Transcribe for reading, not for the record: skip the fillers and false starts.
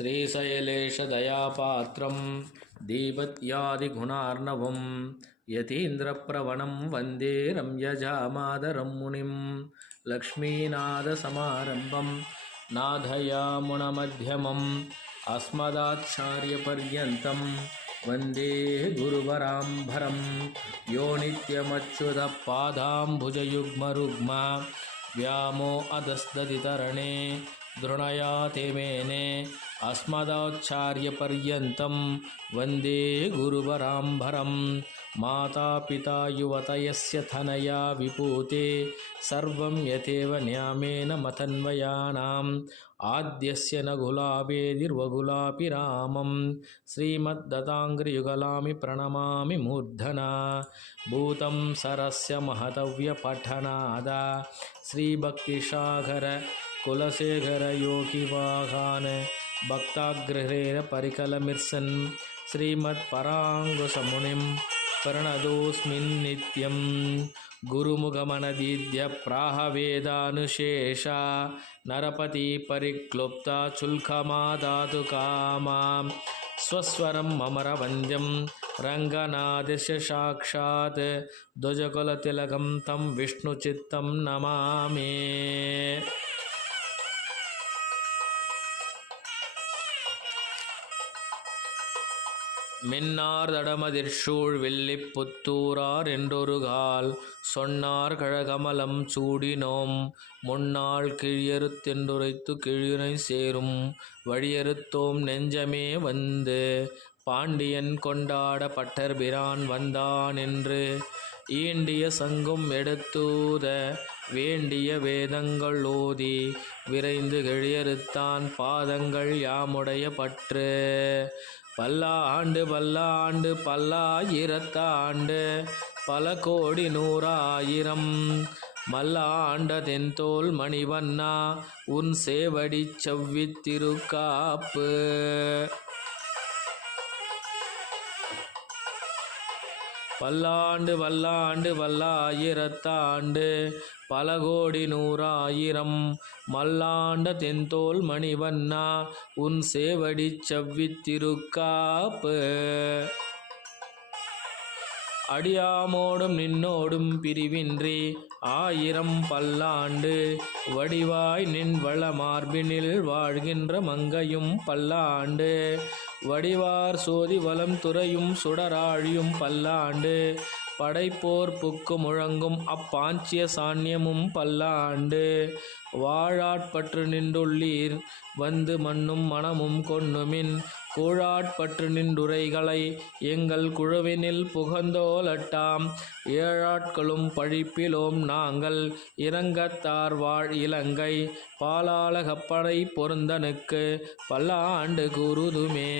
श्रीशैलेशदयापात्रं दीपत्यादिगुणार्णवं यतीन्द्रप्रवणं वन्दे रम्यजामादरं मुनिं लक्ष्मीनाथसमारम्भं नाथयामुनमध्यमम् अस्मदाचार्यपर्यन्तं वन्दे गुरुवराम्भरं यो नित्यमच्युतपादाम्बुजयुग्मरुग्म व्यामो अधस्तदितरणे दृणयाते मेने अस्मदाचार्यपर्यन्तं वन्दे गुरुवराम्भरं माता पिता युवतयस्य तनया विपूते सर्वं यथेव न्यामेन मतन्वयानाम् आद्यस्य न गुलाबेदिर्वगुलापि रामं श्रीमद्दत्ताङ्घ्रियुगलामि प्रणमामि मूर्धना भूतं सरस्य महतव्यपठनाद श्रीभक्तिसागर कुलशेखर योगिवाहान भक्ताग्रहेण परिकलमिर्सन् श्रीमत्पराङ्कुशमुनिं प्रणतोऽस्मिन्नित्यं गुरुमुखमनदीद्य प्राहवेदानुशेषा नरपति परिक्लुप्ता चुल्कमादातु कामां स्वस्वरं ममरवन्द्यं रङ्गनाथस्य साक्षात् ध्वजकुलतिलकं तं विष्णुचित्तं नमामि। மின்னார் தடமதிர்சூழ் வெள்ளிப் புத்தூரார் என்றொருகால் சொன்னார் கழகமலம் சூடினோம் முன்னாள் கிழியறுத்தென்றுரைத்து கிழினை சேரும் வழியறுத்தோம் நெஞ்சமே வந்து பாண்டியன் கொண்டாட பட்டர்பிரான் வந்தான் என்று ஈண்டிய சங்கும் எடுத்தூத வேண்டிய வேதங்கள் ஓதி விரைந்து கிழியறுத்தான் பாதங்கள் யாமுடைய பற்று பல்லாண்டு பல்லாண்டு பல்லாயிரத்தாண்டு பல கோடி நூறாயிரம் மல்லாண்ட தென்தோல் மணிவண்ணா உன் சேவடி செவ்வித்திருக்காப்பு பல்லாண்டு பல்லாண்டு பல்லாயிரத்தாண்டு பல கோடி நூறாயிரம் மல்லாண்ட தென்தோல் மணிவண்ணா உன் சேவடி செவ்வித்திருக்காப்பு அடியாமோடும் நின்னோடும் பிரிவின்றி ஆயிரம் பல்லாண்டு வடிவாய் நின் வள மார்பினில் வாழ்கின்ற மங்கையும் பல்லாண்டு வடிவார் சோதி வலம் துறையும் சுடராழியும் பல்லாண்டு படைப்போர் புக்கு முழங்கும் அப்பாஞ்சிய சான்யமும் பல்லாண்டு வாழாட்பற்று நின்றுள்ளீர் வந்து மண்ணும் மனமும் கொண்ணுமின் கூழாட்பற்று நின்றுரைகளை எங்கள் குழுவினில் புகந்தோலட்டாம் ஏழாட்களும் பழிப்பிலோம் நாங்கள் இரங்கத்தார் வாழ் இலங்கை பாலாளகப்படை பொருந்தனுக்கு பல்லாண்டு கூறுதுமே.